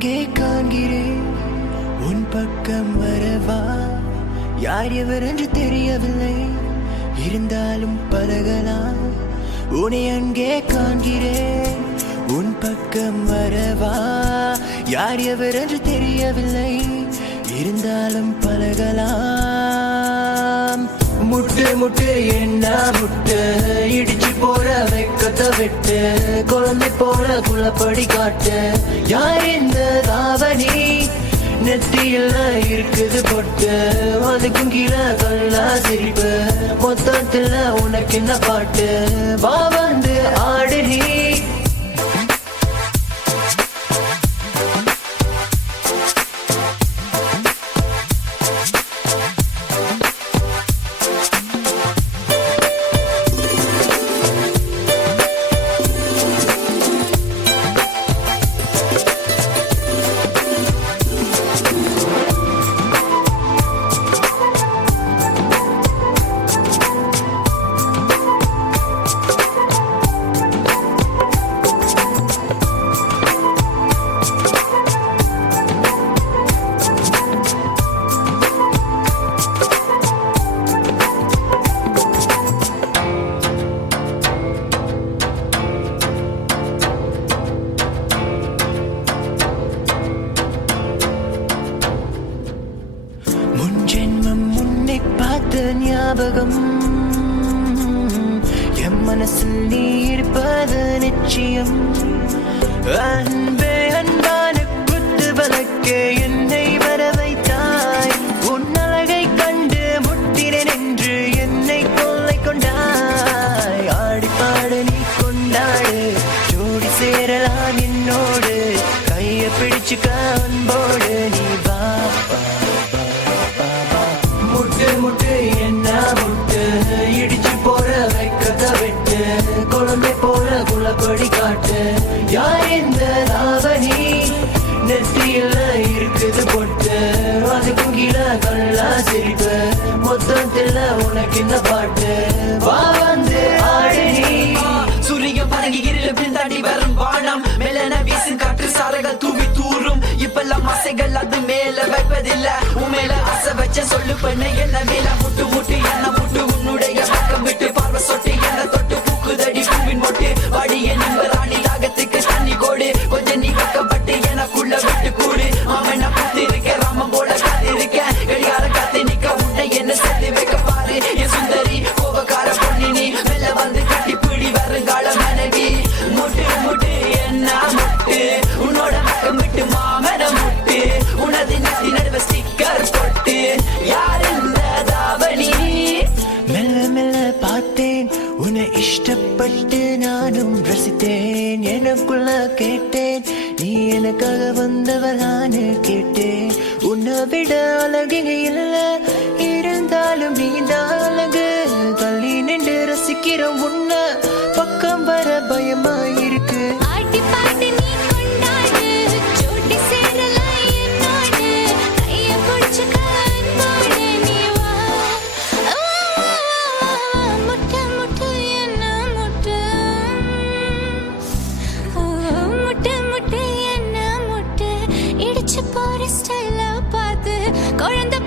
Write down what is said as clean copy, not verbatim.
எங்கே காண்கிறேன் உன் பக்கம் வரவா யார் எவர் என்று தெரியவில்லை இருந்தாலும் பழகலாம் உன்னை அங்கே காண்கிறேன் உன் பக்கம் வரவா யார் எவர் என்று தெரியவில்லை இருந்தாலும் பழகலாம் முட்டு முட்டு என்ன முட்டு இடிச்சு போற வெக்கத்தை விட்டு குழந்தை போல குளப்படி காட்டு யார் இந்த தாவணி நெத்தியில் இருக்குது பொட்டு அதுக்கும் கீழே கல்லா சிரிப்பு மொத்தத்துல உனக்கு என்ன பாட்டு வா வந்து ஆடு நீ ஞாபகம் என் மனசில் நீ இருப்பது நிச்சயம் அன்பே அன்பான குத்து வழக்கே என்னை வர வைத்தாய் உன் அழகை கண்டு முட்டினேன் என்று என்னை கொள்ளை கொண்டாய் ஆடி பாடு நீ கொண்டாடு ஜோடி சேரலாம் என்னோடு கையை பிடிச்சுக்க அன்போடு நீ வா முட்டு என்ன முட்டு இடிச்சு போற வைக்கத்தை விட்டு குழந்தை போல குளப்படி காட்டு யார் இந்த தாவணி நெத்தியில இருக்குது பொட்டு அதுக்கும் கீழே கல்லா சிரிப்பு மொத்தத்துல உனக்கு என்ன பாட்டு வா வந்து ஆடு நீ சூரியன் பறங்கி இருள பின்தாடி வரும் வானம் மேலன வீசும் காற்று சாரங்கள் தூவி தூரும் இப்பெல்லாம் ஆசைகள் அது மேல வைப்பதில்ல உன் மேல ஆசை வச்ச சொல்லு பண்ண என்ன மேல முட்டு முட்டு என்ன முட்டு உன்னுடைய பக்கம் விட்டு பார்வை சொட்டு என்ன தொட்டு பூக்குதடி பூவின் மொட்டு வாடிய நிம்பராணி தாகத்துக்கு தண்ணி கோடு கொஞ்சம் நீ பக்கப்பட்டு எனக்குள்ள விட்டு கூடு மாமன் பத்து இருக்க ராமன் போல காத்திருக்க கடிகார காத்து நிக்க உன்னை என்ன சேர்த்து வைக்க பாரு என் சுந்தரி கோபக்கார பொண்ணி நீ மெல்ல வந்து கட்டி பிடி வருங்கால மனைவி முட்டு முட்டு என்ன முட்டு உன்னோட பக்கம் விட்டு மாமன முட்டு உனது நெத்தி நடுவ ஸ்டிக்கர் போட்டு யார் இந்த தாவணி மெல்ல மெல்ல பார்த்தேன் உன்னை இஷ்டப்பட்டு நானும் ரசித்தேன் எனக்குள்ள கேட்டேன் நீ எனக்காக வந்தவளான்னு கேட்டேன் உன்னை விட அழகு இல்ல இருந்தாலும் நீதான் அழகு தள்ளி நின்று ரசிக்கிற உன்னை பக்கம் வர பயமா இருக்கு குழந்தை